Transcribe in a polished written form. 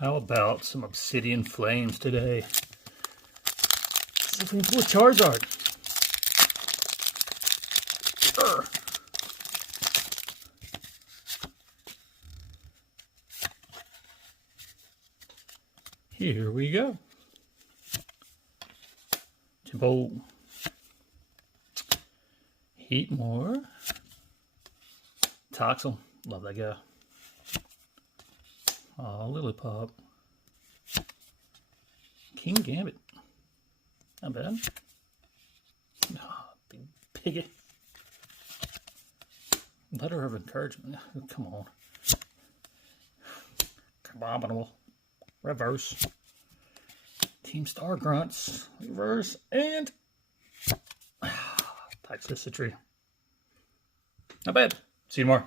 How about some Obsidian Flames today? See if we can pull a Charizard. Here we go. Jimbo. Heatmore. Toxel. Love that guy. Oh, Lilipop. King Gambit. Not bad. Oh, big piggy. Letter of encouragement. Oh, come on. Abominable. Reverse. Team Star Grunts. Reverse. And toxicity. Not bad. See you tomorrow.